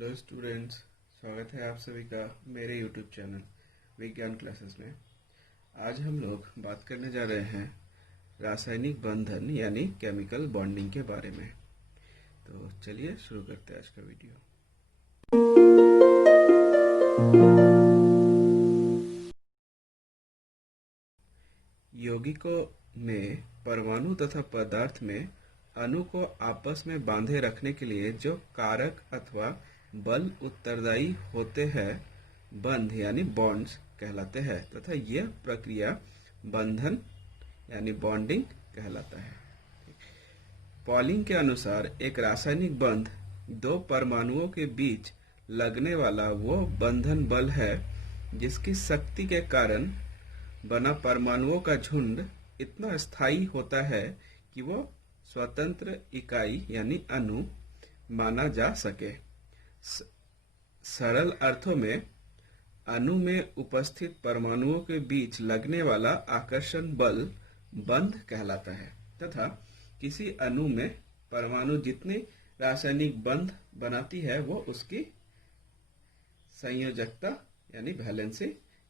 Hello students, स्वागत है आप सभी का मेरे यूट्यूब चैनल विज्ञान क्लासेस में। आज हम लोग बात करने जा रहे हैं रासायनिक बंधन यानी केमिकल बॉन्डिंग के बारे में। तो चलिए शुरू करते हैं आज का वीडियो। यौगिकों में परमाणु तथा पदार्थ में अणु को आपस में बांधे रखने के लिए जो कारक अथवा बल उत्तरदायी होते हैं बंध यानी बॉन्ड्स कहलाते हैं तथा यह प्रक्रिया बंधन यानी बॉन्डिंग कहलाता है। पॉलिंग के अनुसार एक रासायनिक बंध दो परमाणुओं के बीच लगने वाला वो बंधन बल है जिसकी शक्ति के कारण बना परमाणुओं का झुंड इतना स्थायी होता है कि वो स्वतंत्र इकाई यानी अणु माना जा सके। सरल अर्थों में अणु में उपस्थित परमाणुओं के बीच लगने वाला आकर्षण बल बंध कहलाता है तथा किसी अणु में परमाणु जितनी रासायनिक बंध बनाती है वो उसकी संयोजकता यानी वैलेंसी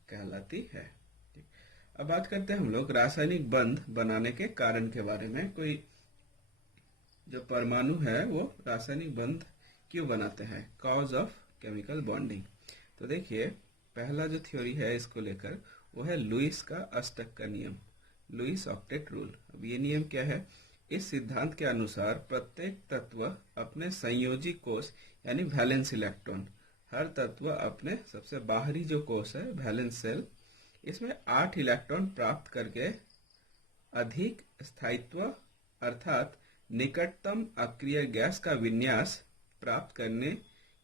कहलाती है। अब बात करते हैं हम लोग रासायनिक बंध बनाने के कारण के बारे में। कोई जो परमाणु है वो रासायनिक बंध क्यों बनाते हैं, कॉज ऑफ केमिकल बॉन्डिंग। तो देखिए, पहला जो थ्योरी है इसको लेकर वो है लुईस का अष्टक का नियम, लुईस ऑक्टेट रूल। अब ये नियम क्या है? इस सिद्धांत के अनुसार प्रत्येक तत्व अपने संयोजी कोष यानी वैलेंस इलेक्ट्रॉन, हर तत्व अपने सबसे बाहरी जो कोष है वैलेंस सेल, इसमें 8 इलेक्ट्रॉन प्राप्त करके अधिक स्थायित्व अर्थात निकटतम अक्रिय गैस का विन्यास प्राप्त करने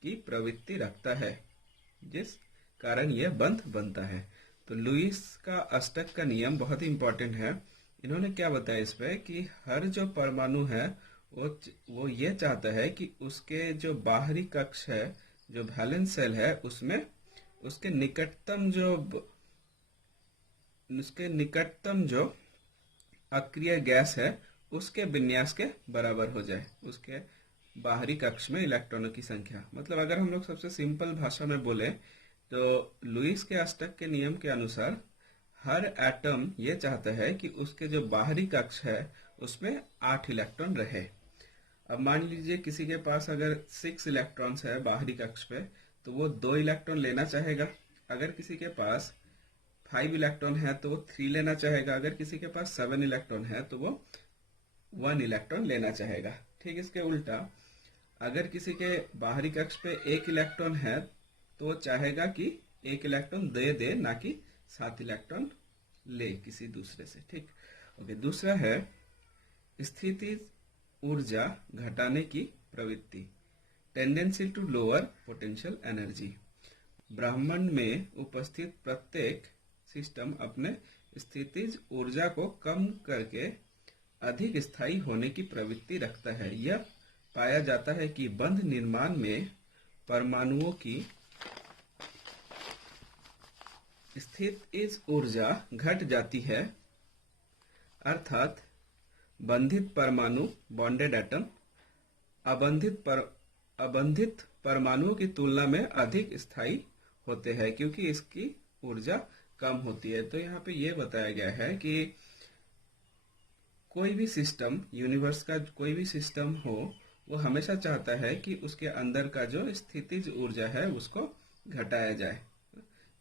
की प्रवृत्ति रखता है, जिस कारण यह बंध बनता है। तो लुईस का अष्टक का नियम बहुत ही इंपॉर्टेंट है। इन्होंने क्या बताया इस पे कि हर जो परमाणु है वो ये चाहता है कि उसके जो बाहरी कक्ष है, जो वैलेंस सेल है, उसमें उसके निकटतम जो अक्रिय गैस है उसके विन्यास के बराबर हो जाए, उसके बाहरी कक्ष में इलेक्ट्रॉनों की संख्या। मतलब अगर हम लोग सबसे सिंपल भाषा में बोले तो लुईस के अष्टक के नियम के अनुसार हर एटम ये चाहता है कि उसके जो बाहरी कक्ष है उसमें 8 इलेक्ट्रॉन रहे। अब मान लीजिए किसी के पास अगर 6 इलेक्ट्रॉन्स है बाहरी कक्ष पे, तो वो 2 इलेक्ट्रॉन लेना चाहेगा। अगर किसी के पास 5 इलेक्ट्रॉन है तो वो 3 लेना चाहेगा। अगर किसी के पास 7 इलेक्ट्रॉन है तो वो 1 इलेक्ट्रॉन लेना चाहेगा। ठीक इसके उल्टा, अगर किसी के बाहरी कक्ष पे 1 इलेक्ट्रॉन है तो वो चाहेगा कि 1 इलेक्ट्रॉन दे, ना कि 7 इलेक्ट्रॉन ले किसी दूसरे से। ठीक, ओके। दूसरा है स्थिति ऊर्जा घटाने की प्रवृत्ति, tendency to lower potential energy. ब्रह्मांड में उपस्थित प्रत्येक सिस्टम अपने स्थितिज ऊर्जा को कम करके अधिक स्थायी होने की प्रवृत्ति रखता है। यह पाया जाता है कि बंध निर्माण में परमाणुओं की स्थितिज ऊर्जा घट जाती है, अर्थात बंधित परमाणु बॉन्डेड एटम अबंधित परमाणुओं की तुलना में अधिक स्थायी होते हैं क्योंकि इसकी ऊर्जा कम होती है। तो यहाँ पे ये बताया गया है कि कोई भी सिस्टम, यूनिवर्स का कोई भी सिस्टम हो, वो हमेशा चाहता है कि उसके अंदर का जो स्थितिज ऊर्जा है उसको घटाया जाए,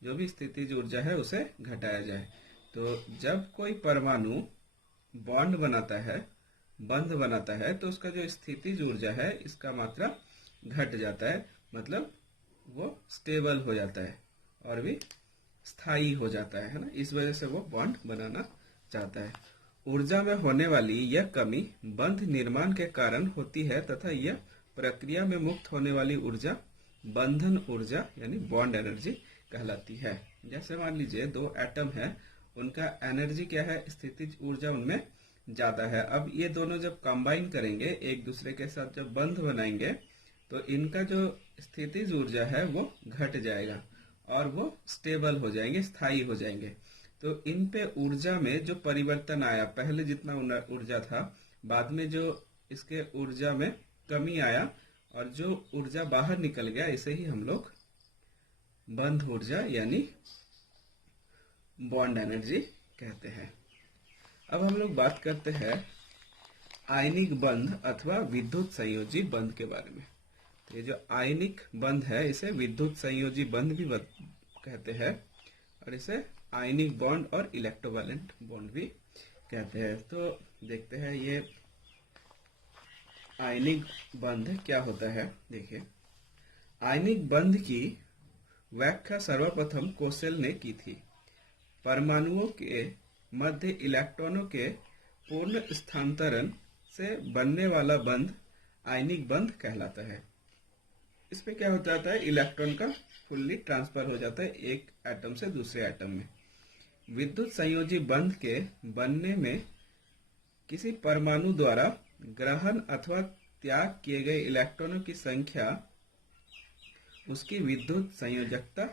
जो भी स्थितिज ऊर्जा है उसे घटाया जाए। तो जब कोई परमाणु बॉन्ड बनाता है, बंध बनाता है, तो उसका जो स्थितिज ऊर्जा है इसका मात्रा घट जाता है, मतलब वो स्टेबल हो जाता है और भी स्थायी हो जाता है ना। इस वजह से वो बॉन्ड बनाना चाहता है। ऊर्जा में होने वाली यह कमी बंध निर्माण के कारण होती है तथा यह प्रक्रिया में मुक्त होने वाली ऊर्जा बंधन ऊर्जा यानी बॉन्ड एनर्जी कहलाती है। जैसे मान लीजिए 2 एटम है, उनका एनर्जी क्या है, स्थितिज ऊर्जा उनमें ज्यादा है। अब ये दोनों जब कंबाइन करेंगे, एक दूसरे के साथ जब बंध बनाएंगे, तो इनका जो स्थितिज ऊर्जा है वो घट जाएगा और वो स्टेबल हो जाएंगे, स्थायी हो जाएंगे। तो इन पे ऊर्जा में जो परिवर्तन आया, पहले जितना ऊर्जा था, बाद में जो इसके ऊर्जा में कमी आया और जो ऊर्जा बाहर निकल गया इसे ही हम लोग बंध ऊर्जा यानी बॉन्ड एनर्जी कहते हैं। अब हम लोग बात करते हैं आयनिक बंध अथवा विद्युत संयोजी बंध के बारे में। तो ये जो आयनिक बंध है इसे विद्युत संयोजी बंध भी कहते हैं और इसे आयनिक बॉन्ड और इलेक्ट्रोवैलेंट बॉन्ड भी कहते हैं। तो देखते हैं ये आयनिक बंध क्या होता है। देखिए, आयनिक बंध की व्याख्या सर्वप्रथम कोसेल ने की थी। परमाणुओं के मध्य इलेक्ट्रॉनों के पूर्ण स्थानांतरण से बनने वाला बंध आयनिक बंध कहलाता है। इसमें क्या हो जाता है, इलेक्ट्रॉन का फुल्ली ट्रांसफर हो जाता है एक एटम से दूसरे एटम में। विद्युत संयोजी बंध के बनने में किसी परमाणु द्वारा ग्रहण अथवा त्याग किए गए इलेक्ट्रॉनों की संख्या उसकी विद्युत संयोजकता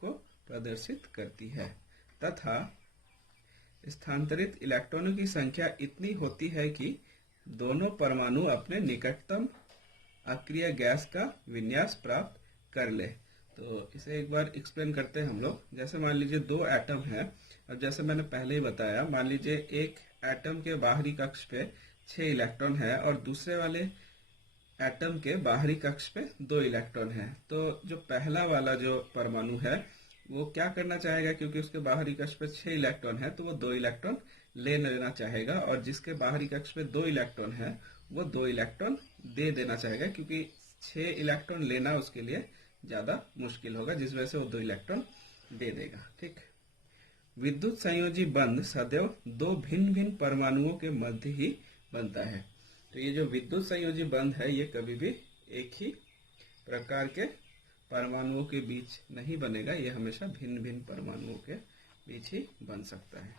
को प्रदर्शित करती है तथा स्थानांतरित इलेक्ट्रॉनों की संख्या इतनी होती है कि दोनों परमाणु अपने निकटतम अक्रिय गैस का विन्यास प्राप्त कर ले। तो इसे एक बार एक्सप्लेन करते हैं हम लोग। जैसे मान लीजिए दो एटम हैं और जैसे मैंने पहले ही बताया, मान लीजिए एक एटम के बाहरी कक्ष पे 6 इलेक्ट्रॉन है और दूसरे वाले एटम के बाहरी कक्ष पे 2 इलेक्ट्रॉन है। तो जो पहला वाला जो परमाणु है वो क्या करना चाहेगा, क्योंकि उसके बाहरी कक्ष पे 6 इलेक्ट्रॉन है तो वो 2 इलेक्ट्रॉन ले लेना चाहेगा, और जिसके बाहरी कक्ष पे 2 इलेक्ट्रॉन है वो 2 इलेक्ट्रॉन दे देना चाहेगा, क्योंकि 6 इलेक्ट्रॉन लेना उसके लिए ज्यादा मुश्किल होगा, जिस वजह से वो 2 इलेक्ट्रॉन दे देगा। ठीक, विद्युत संयोजी बंध सदैव दो भिन्न भिन्न परमाणुओं के मध्य ही बनता है। तो ये जो विद्युत संयोजी बंध है ये कभी भी एक ही प्रकार के परमाणुओं के बीच नहीं बनेगा, ये हमेशा भिन्न भिन्न परमाणुओं के बीच ही बन सकता है।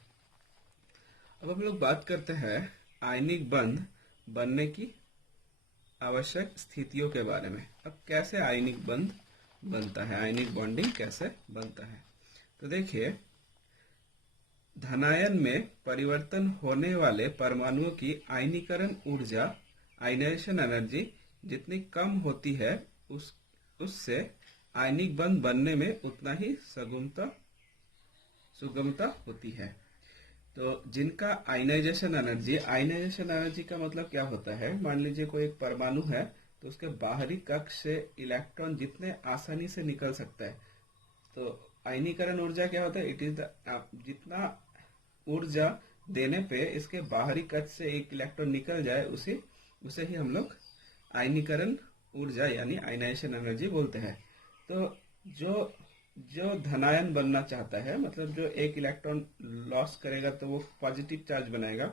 अब हम लोग बात करते हैं आयनिक बंध बनने की आवश्यक स्थितियों के बारे में। अब कैसे आयनिक बंध बनता है, आयनिक बॉन्डिंग कैसे बनता है। तो देखिए, धनायन में परिवर्तन होने वाले परमाणुओं की आयनीकरण ऊर्जा आयनाइजेशन एनर्जी जितनी कम होती है उससे आयनिक बंध बनने में उतना ही सुगमता होती है। तो जिनका आयनाइजेशन एनर्जी का मतलब क्या होता है, मान लीजिए कोई एक परमाणु है तो उसके बाहरी कक्ष से इलेक्ट्रॉन जितने आसानी से निकल सकता है, तो आयनीकरण ऊर्जा क्या होता है, इट इज जितना ऊर्जा देने पे इसके बाहरी कक्ष से एक इलेक्ट्रॉन निकल जाए उसे ही हम लोग आयनीकरण ऊर्जा यानी आयनाइजेशन एनर्जी बोलते हैं। तो जो धनायन बनना चाहता है, मतलब जो एक इलेक्ट्रॉन लॉस करेगा तो वो पॉजिटिव चार्ज बनाएगा,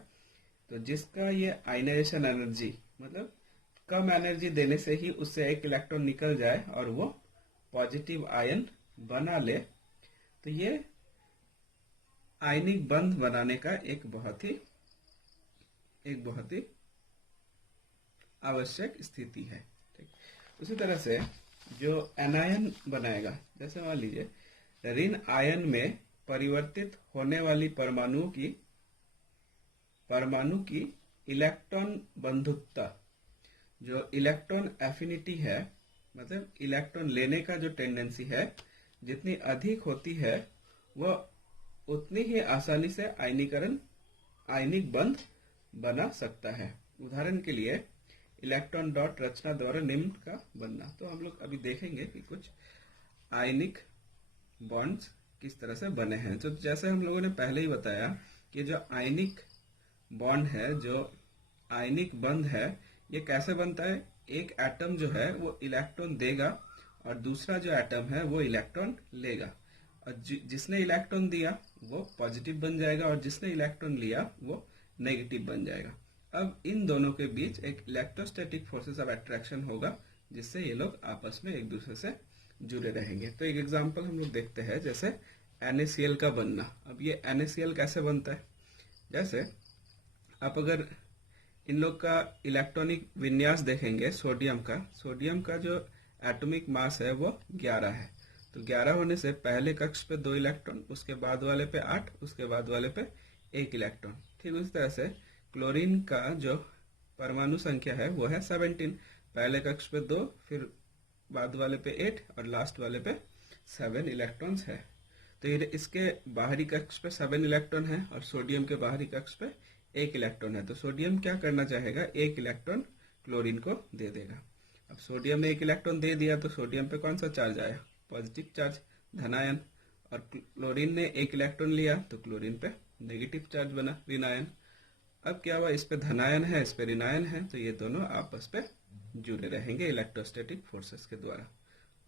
तो जिसका ये आयनाइजेशन एनर्जी मतलब कम एनर्जी देने से ही उससे एक इलेक्ट्रॉन निकल जाए और वो पॉजिटिव आयन बना ले, तो ये आयनिक बंध बनाने का एक बहुत ही आवश्यक स्थिति है। ठीक, उसी तरह से जो एनायन बनाएगा, जैसे मान लीजिए ऋण आयन में परिवर्तित होने वाली परमाणु की इलेक्ट्रॉन बंधुकता, जो इलेक्ट्रॉन एफिनिटी है, मतलब इलेक्ट्रॉन लेने का जो टेंडेंसी है, जितनी अधिक होती है वह उतनी ही आसानी से आयनिक बंध बना सकता है। उदाहरण के लिए इलेक्ट्रॉन डॉट रचना द्वारा निम्न का बनना। तो हम लोग अभी देखेंगे कि कुछ आयनिक बॉन्ड्स किस तरह से बने हैं। तो जैसे हम लोगों ने पहले ही बताया कि जो आयनिक बॉन्ड है, जो आयनिक बंध है, ये कैसे बनता है, एक एटम जो है वो इलेक्ट्रॉन देगा और दूसरा जो एटम है वो इलेक्ट्रॉन लेगा, और जिसने इलेक्ट्रॉन दिया वो पॉजिटिव बन जाएगा और जिसने इलेक्ट्रॉन लिया वो नेगेटिव बन जाएगा। अब इन दोनों के बीच एक इलेक्ट्रोस्टैटिक फोर्सेस ऑफ अट्रैक्शन होगा, जिससे ये लोग आपस में एक दूसरे से जुड़े रहेंगे। तो एक एग्जांपल हम लोग देखते हैं, जैसे NaCl का बनना। अब ये NaCl कैसे बनता है, जैसे आप अगर इन लोग का इलेक्ट्रॉनिक विन्यास देखेंगे, सोडियम का जो एटॉमिक मास है वो 11 है। तो 11 होने से पहले कक्ष पे 2 इलेक्ट्रॉन, उसके बाद वाले पे 8, उसके बाद वाले पे 1 इलेक्ट्रॉन। ठीक उसी तरह से क्लोरीन का जो परमाणु संख्या है वो है 17। पहले कक्ष पे 2, फिर बाद वाले पे 8 और लास्ट वाले पे 7 इलेक्ट्रॉन्स है। तो ये इसके बाहरी कक्ष पे 7 इलेक्ट्रॉन है और सोडियम के बाहरी कक्ष पे 1 इलेक्ट्रॉन है। तो सोडियम क्या करना चाहेगा, 1 इलेक्ट्रॉन क्लोरीन को दे देगा। अब सोडियम ने 1 इलेक्ट्रॉन दे दिया तो सोडियम पे कौन सा चार्ज आया, पॉजिटिव चार्ज, धनायन। और क्लोरीन ने 1 इलेक्ट्रॉन लिया तो क्लोरीन पे नेगेटिव चार्ज बना, ऋणायन। अब क्या हुआ, इस पे धनायन है, इस पे ऋणायन है, तो ये दोनों आपस पे जुड़े रहेंगे इलेक्ट्रोस्टैटिक फोर्सेस के द्वारा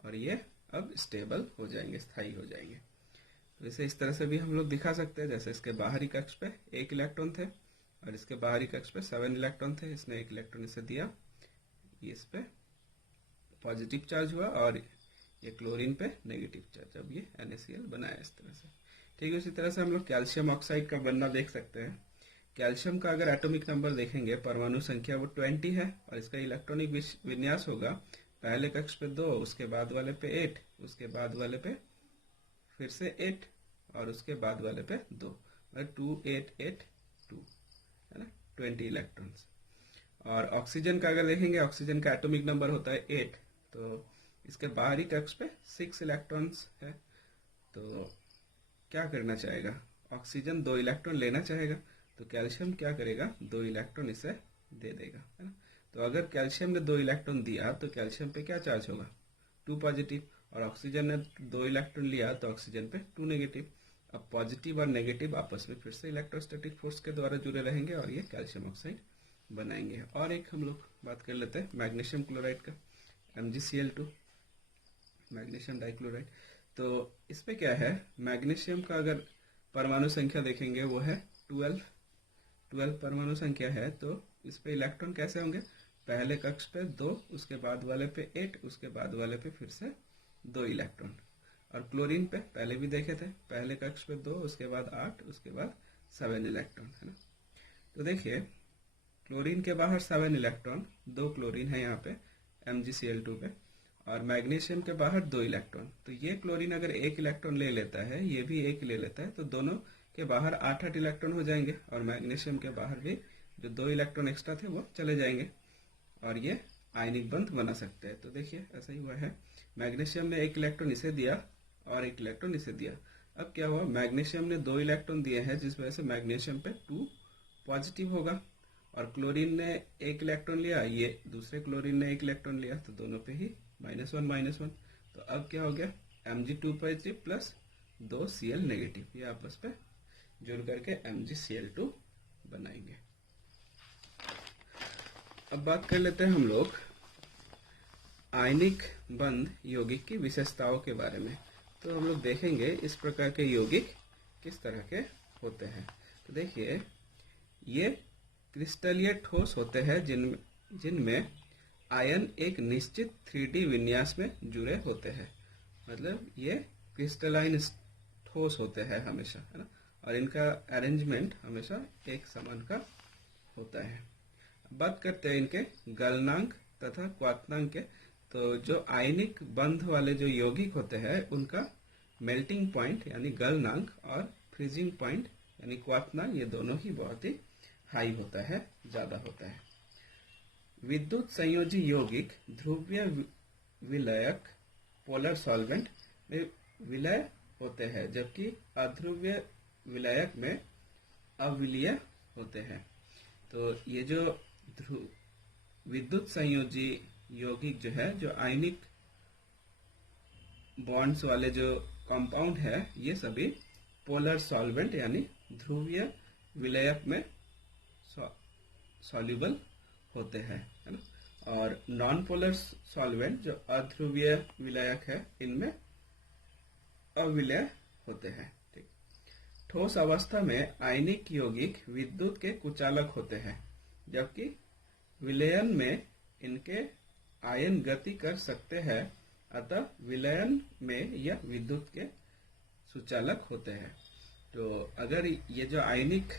और ये अब स्टेबल हो जाएंगे, स्थायी हो जाएंगे। तो इसे इस तरह से भी हम लोग दिखा सकते हैं, जैसे इसके बाहरी कक्ष पे 1 इलेक्ट्रॉन थे और इसके बाहरी कक्ष पे 7 इलेक्ट्रॉन थे। इसने 1 इलेक्ट्रॉन इसे दिया, ये इस पे पॉजिटिव चार्ज हुआ और ये क्लोरीन पे नेगेटिव चार्ज। अब ये NaCl बनाया इस तरह से। ठीक है, उसी तरह से हम लोग कैल्शियम ऑक्साइड का बनना देख सकते हैं। कैल्शियम का अगर एटॉमिक नंबर देखेंगे, परमाणु संख्या वो 20 है और इसका इलेक्ट्रॉनिक विन्यास होगा पहले कक्ष पे 2, उसके बाद वाले पे 8, उसके बाद वाले पे फिर से 8 और उसके बाद वाले पे 2, 2 8 8 2 है ना, 20 इलेक्ट्रॉन्स। और ऑक्सीजन का अगर देखेंगे, ऑक्सीजन का एटॉमिक नंबर होता है 8, तो इसके बाहरी कक्ष पे 6 इलेक्ट्रॉन्स है। तो क्या करना चाहेगा, ऑक्सीजन 2 इलेक्ट्रॉन लेना चाहेगा, तो कैल्शियम क्या करेगा, 2 इलेक्ट्रॉन इसे दे देगा, है ना। तो अगर कैल्शियम ने 2 इलेक्ट्रॉन दिया तो कैल्शियम पे क्या चार्ज होगा, 2 पॉजिटिव, और ऑक्सीजन ने 2 इलेक्ट्रॉन लिया तो ऑक्सीजन पे 2 नेगेटिव। अब पॉजिटिव और नेगेटिव आपस में फिर से इलेक्ट्रोस्टैटिक फोर्स के द्वारा जुड़े रहेंगे और ये कैल्शियम ऑक्साइड बनाएंगे। और एक हम लोग बात कर लेते हैं मैग्नीशियम क्लोराइड का, MgCl2, मैग्नीशियम डाइक्लोराइड। तो इसमें क्या है, मैग्नीशियम का अगर परमाणु संख्या देखेंगे वो है 12 परमाणु संख्या है। तो इस पे इलेक्ट्रॉन कैसे होंगे, पहले कक्ष पे 2, उसके बाद वाले पे 8, उसके बाद वाले पे फिर से 2 इलेक्ट्रॉन। और क्लोरीन पे पहले भी देखे थे, पहले कक्ष पे 2, उसके बाद 8, उसके बाद 7 इलेक्ट्रॉन, है ना। तो देखिए क्लोरीन के बाहर 7 इलेक्ट्रॉन, 2 क्लोरीन है यहाँ पे MgCl2 पे, और मैग्नीशियम के बाहर 2 इलेक्ट्रॉन। तो ये क्लोरीन अगर 1 इलेक्ट्रॉन ले लेता है, ये भी 1 ले लेता है, तो दोनों के बाहर 8-8 इलेक्ट्रॉन हो जाएंगे और मैग्नीशियम के बाहर भी जो 2 इलेक्ट्रॉन एक्स्ट्रा थे वो चले जाएंगे और ये आयनिक बंध बना सकते हैं। तो देखिए ऐसा ही हुआ है, मैग्नीशियम ने 1 इलेक्ट्रॉन इसे दिया और 1 इलेक्ट्रॉन इसे दिया। अब क्या हुआ, मैग्नीशियम ने 2 इलेक्ट्रॉन दिए हैं जिस वजह से मैग्नीशियम पे 2 पॉजिटिव होगा, और क्लोरीन ने 1 इलेक्ट्रॉन लिया, ये दूसरे क्लोरीन ने 1 इलेक्ट्रॉन लिया, तो दोनों पे ही -1 तो अब क्या हो गया, Mg2 positive plus 2 Cl negative, ये आपस पे जुड़ करके MgCl2 बनाएंगे। अब बात कर लेते हैं हम लोग आयनिक बंध यौगिक की विशेषताओं के बारे में। तो हम लोग देखेंगे इस प्रकार के यौगिक किस तरह के होते हैं। तो देखिए ये क्रिस्टलीय ठोस होते हैं जिनमें आयन एक निश्चित 3D विन्यास में जुड़े होते हैं, मतलब ये क्रिस्टलाइन ठोस होते हैं हमेशा, है ना, और इनका अरेंजमेंट हमेशा एक समान का होता है। बात करते हैं इनके गलनांक तथा क्वाथनांक के। तो जो आयनिक बंध वाले जो यौगिक होते हैं उनका मेल्टिंग पॉइंट यानी गलनांक और फ्रीजिंग पॉइंट यानी क्वाथनांक, ये दोनों ही बहुत ही हाई होता है, ज्यादा होता है। विद्युत संयोजी यौगिक ध्रुवीय विलयक पोलर सॉल्वेंट में विलय होते हैं, जबकि अध्रुवीय विलयक में अविलीय होते हैं। तो ये जो विद्युत संयोजी यौगिक जो है, जो आयनिक बॉन्ड्स वाले जो कंपाउंड है, ये सभी पोलर सॉल्वेंट यानी ध्रुवीय विलयक में सॉल्युबल होते हैं, है ना। और नॉन पोलर सॉल्वेंट जो अध्रुवीय विलयक है, इनमें अविलय होते हैं। ठीक, ठोस अवस्था में आयनिक यौगिक विद्युत के कुचालक होते हैं, जबकि विलयन में इनके आयन गति कर सकते हैं, अतः विलयन में यह विद्युत के सुचालक होते हैं। तो अगर ये जो आयनिक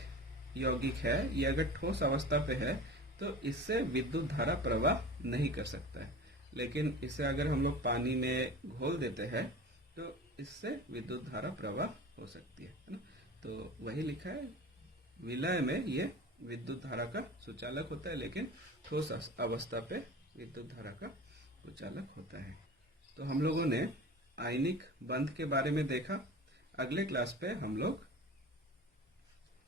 यौगिक है, ये अगर ठोस अवस्था पे है तो इससे विद्युत धारा प्रवाह नहीं कर सकता है, लेकिन इसे अगर हम लोग पानी में घोल देते हैं तो इससे विद्युत धारा प्रवाह हो सकती है ना। तो वही लिखा है, विलय में ये विद्युत धारा का सुचालक होता है, लेकिन ठोस अवस्था पे विद्युत धारा का उचालक होता है। तो हम लोगों ने आयनिक बंध के बारे में देखा। अगले क्लास पे हम लोग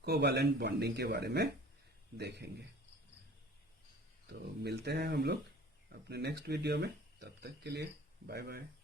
कोवैलेंट बॉन्डिंग के बारे में देखेंगे। तो मिलते हैं हम लोग अपने नेक्स्ट वीडियो में। तब तक के लिए बाय बाय।